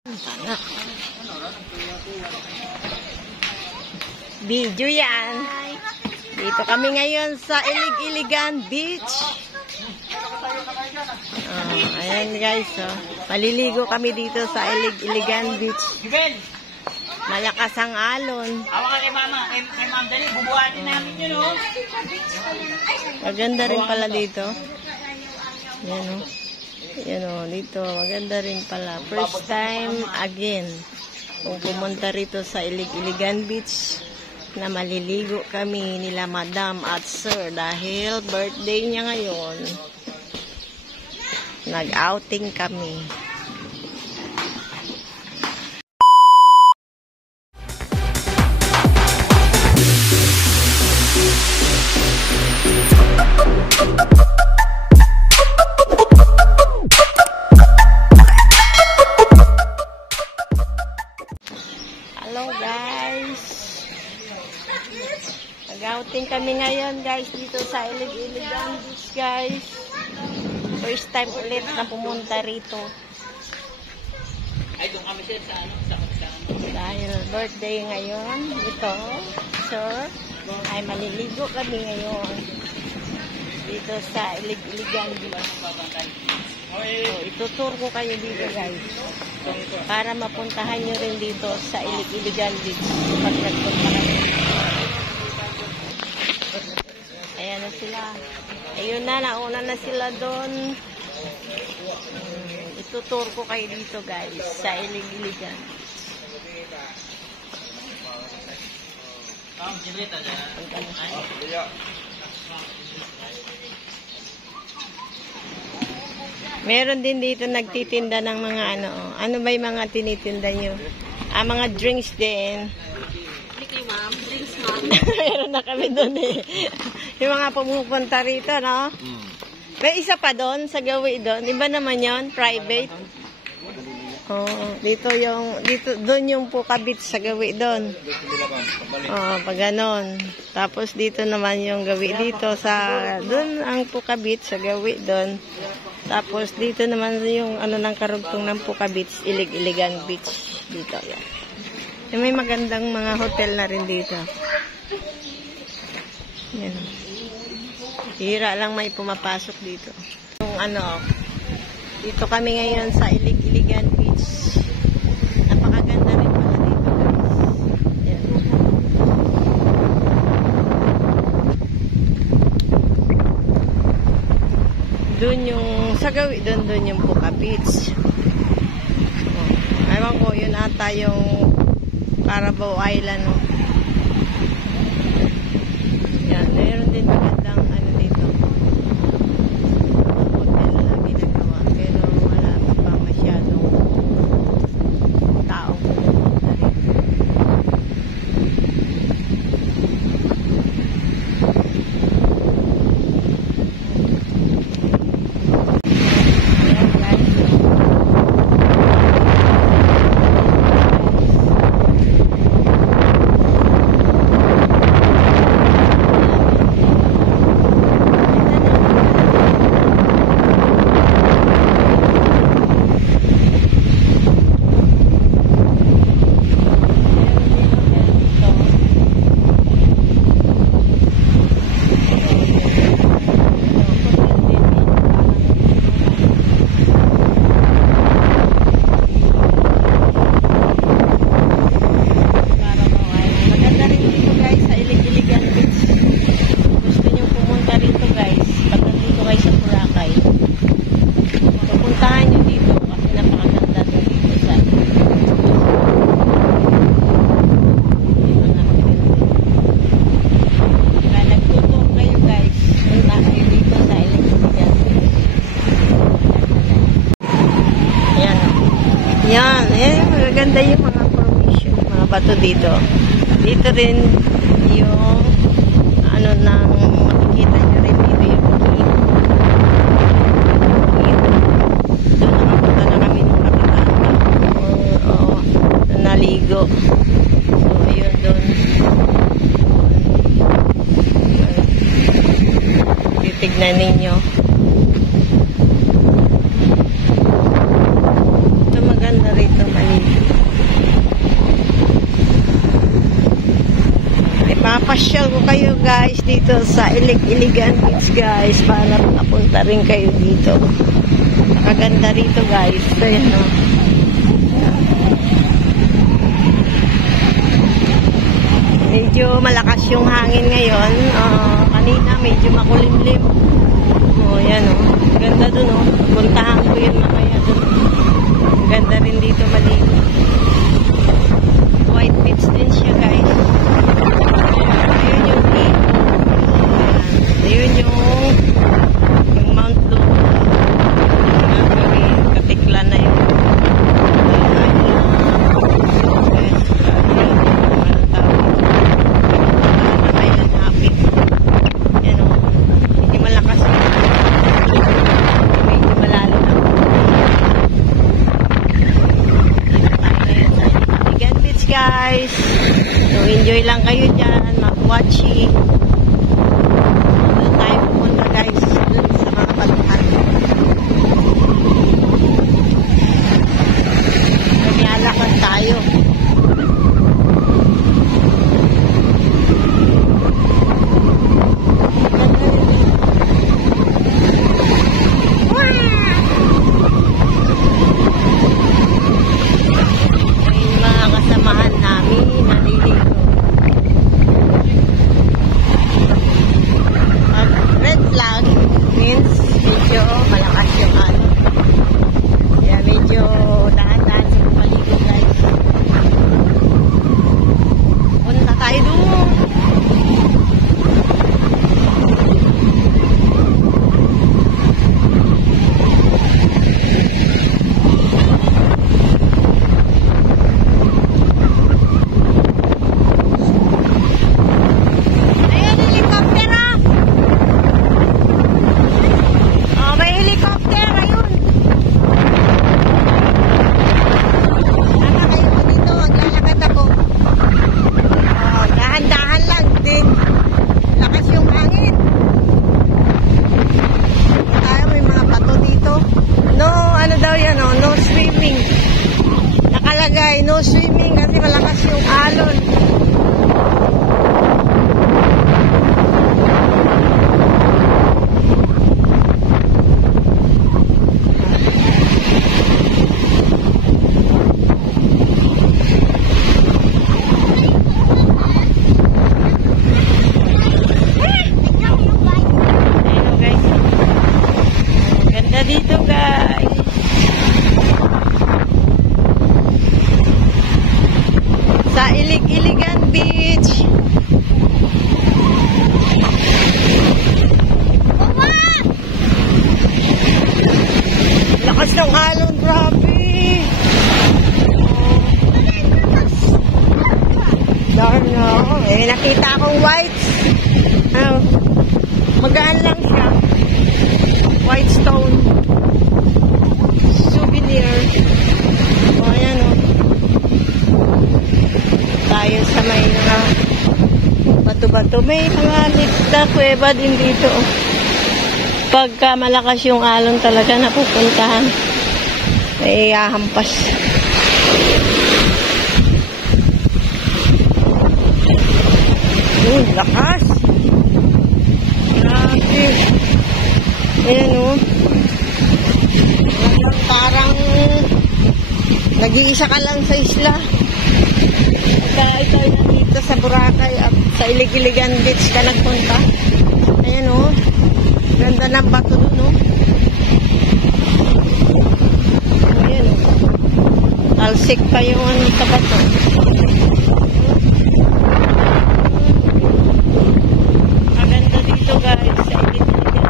Sana. Video yan. Dito kami ngayon sa Ilig-Iligan Beach. Ayan guys. Maliligo kami dito sa Ilig-Iligan Beach. Malakas ang alon. Awa kay mama. Kay ma'am dali. Bubuhatin namin yun, oh. Maganda rin pala dito. Yan o. Yan o. Dito. Maganda rin pala. First time again. Kung pumunta rito sa Ilig-Iligan Beach na maliligo kami nila Madam at Sir dahil birthday niya ngayon. Nag-outing kami. Hello guys. Nag-outing kami ngayon guys dito sa Ilig-Iligan Beach guys. First time ulit na pumunta rito. Ay, doon kami sa ano? Dahil birthday ngayon. Ito, sir. Ay maliligo kami ngayon. Dito sa Ilig-Iligan Beach. So, itutur ko kayo dito guys. Para mapuntahan nyo rin dito sa Ilig-Iligan Beach. Pag nagpunta kayo. Ayan na sila. Ayun na, nauna na sila doon. Itutur ko kayo dito guys sa Ilig-Iligan. Meron din dito nagtitinda ng mga ano. Ano ba yung mga tinitinda nyo? Mga drinks din. Kay ma'am, drinks ma'am. Meron na kami doon eh. Yung mga pumupunta rito, no? May isa pa doon, sa gawi doon. Iba naman yon, private. Oh, dito doon yung Pukabit sa gawi doon. Oh, pag ganon. Tapos dito naman yung gawi dito sa, doon ang Pukabit sa gawi doon. Tapos dito naman yung ano ng karugtong ng Pukabit, Ilig-Iligan Beach. Dito, yan. May magandang mga hotel na rin dito. Yan. Hira lang may pumapasok dito. Yung ano, dito kami ngayon sa Ilig-Iligan Beach. Napakaganda rin pala dito guys. Yan. Doon yung, sa gawi doon yung Pukabit. Ewan ko, yun ata yung Carabao Island, no? Yan, meron din magandang ano dito. Hotel na ginagawa. Pero wala pa masyadong taong pumunta rito. Ayan guys. Yan, maganda yung mga formation, mga bato dito. Dito rin yung ano nang makikita nyo rin dito yung bukid. Doon nakapunta na kami nung kapitan. Naligo. So, ayun doon. Titignan ninyo. Ito maganda rito, maligo. Papasyal ko kayo guys dito sa Ilig-Iligan Beach guys para makapunta rin kayo dito. Nakaganda rito guys. Ayan o. Medyo malakas yung hangin ngayon. Kanina medyo makulimlim. Ayan o. Ganda dun o. Puntahan ko yun mamaya dun. Ganda rin dito maligo. White beach din siya guys. Ayun yung lake. Ayun yung Mount Luma. Katiklan na yun. Ayun, happy. Yan o. Hindi malakas yun. Medyo malalo na. Igan Beach guys. So enjoy lang kayo dyan. Mag-watching. Doon tayo pupunta guys. Doon sa mga baluhan. Magyalakad tayo. Ayun mga kasamahan namin. Naliligo. Red flag means medyo malakas yung ano. Kaya medyo dahan-dahan sa pumaligo guys. Punta tayo doon. Ayun, helicopter ah! Oh, may helicopter, ayun. Tama kayo po dito, maglalakad ako. Oh, dahan-dahan lang din. Lakas yung hangin. Tayo, may mga pato dito. No, ano daw yan, oh, no swimming. Nakalagay, no swimming kasi malakas yung alon. Ayun guys. Ganda dito guys. Sa Ilig-Iligan Beach. Lakas ng alon, grabe. Darn na. Nakita akong whites. Magaan lang siya. White stone. Souvenir. Ayan o. Tayo sa may bato-bato. May mga lipta kuweba din dito. Pagka malakas yung alon talaga napupuntahan. May hampas. Lakas. Grabe. Ayan o. Parang nag-iisa ka lang sa isla. Ito dito sa Boracay at sa Ilig-Iligan Beach ka nagpunta. Ayan o. Ganda ng bato dun o. Ayan o. Talsik pa yung ano sa bato. Maganda dito guys sa Ilig-Iligan.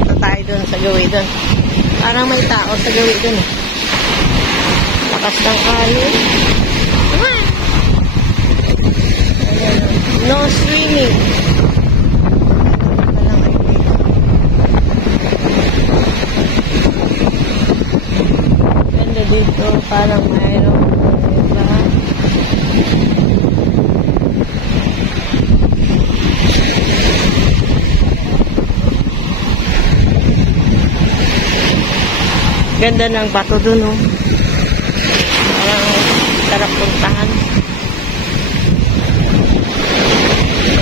Ito tayo dun sa gawi dun. Parang may tao sa gawi dun eh. Lakas ng alon. No swimming. Ganda dito. Parang mayroon. Diba? Ganda ng bato dun, oh. Parang masarap puntahan.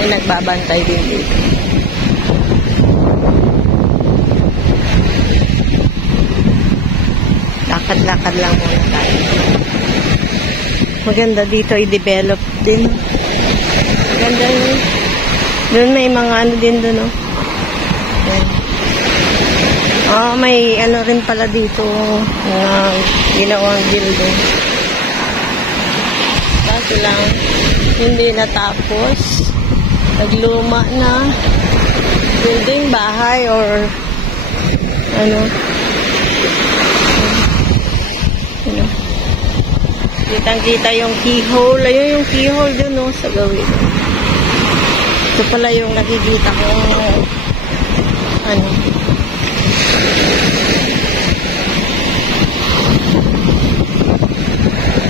May nagbabantay din dito. Lakad-lakad lang muna tayo. Maganda dito i-develop din. Maganda yun. Doon may mga ano din doon, oh. Yan. Oh, may ano rin pala dito na ginawang building. Kaso lang, hindi natapos. Nagluma na building, bahay, or ano. Kitang-kita yung keyhole. Ayun yung keyhole dun, no, sa gawin. Ito pala yung nakikita ko. Ano.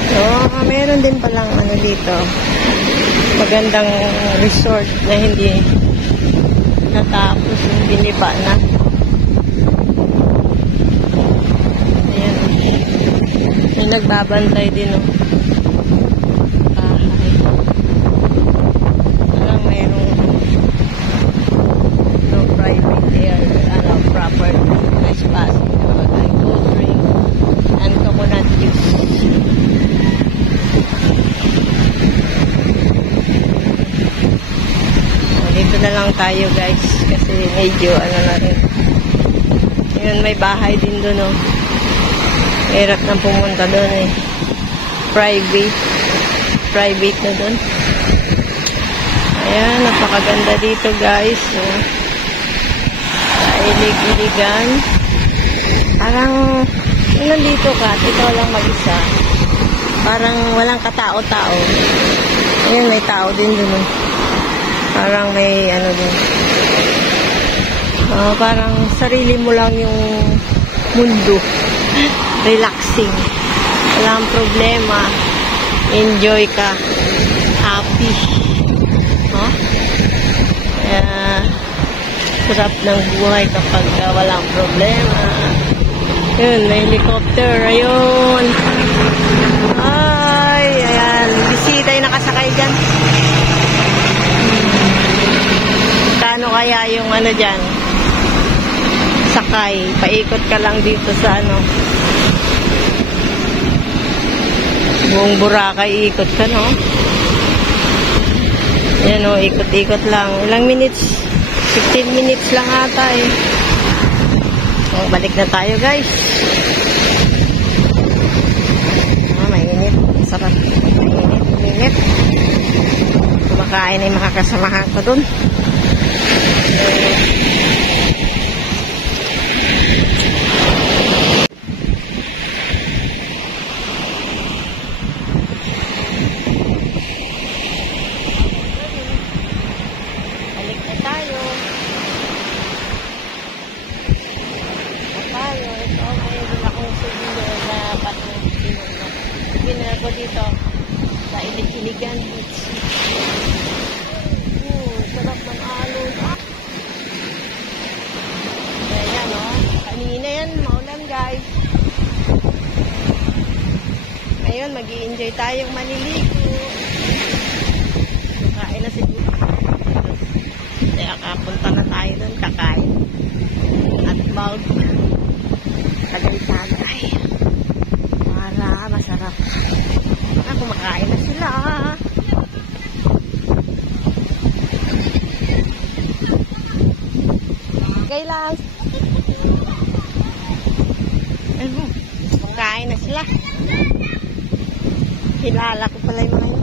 So, meron din palang ano dito. Magandang resort na hindi natapos, yung biniba na. May nagbabantay din, oh. Bahay. Parang mayroong no private area, property na espace. Like cold drink and coconut juice. Dito na lang tayo, guys, kasi medyo ano na rin. Yun, may bahay din doon, oh. Hirap nang pumunta doon, eh. Private na doon. Ayan, napakaganda dito, guys. So, ilig-iligan. Parang nandito ka, ikaw lang mag-isa. Parang walang katao-tao. Ayan, may tao din doon, oh. Parang may ano din. Parang sarili mo lang yung mundo. Relaxing. Walang problema. Enjoy ka. Happy. Huh? Kaya, sarap ng buhay kapag walang problema. Yun, may helicopter. Ayun. Ay, ayan. Bisita yung nakasakay dyan. Kano kaya yung ano dyan? Sakay. Paikot ka lang dito sa ano. Buong Boracay, ikot ka, no? Yan, o, ikot-ikot lang. Ilang minutes? 15 minutes lang ata, eh. O, balik na tayo, guys. Mainit. Sarap. Mainit. Kumakain ay makakasamahan ko dun. Ko dito sa Ilig-Iligan Beach. Sarap ng alon. Ayan, o. Kanina yan, maulan, guys. Ngayon, mag-i-enjoy tayong maliligo. Kakain na siguro. Kaya kapunta na tayo doon, kakain. At bawd. Tagay-tagay. Para masarap. Kumakain na sila. Kailan? Kumakain na sila. Kilala ko pala yung mga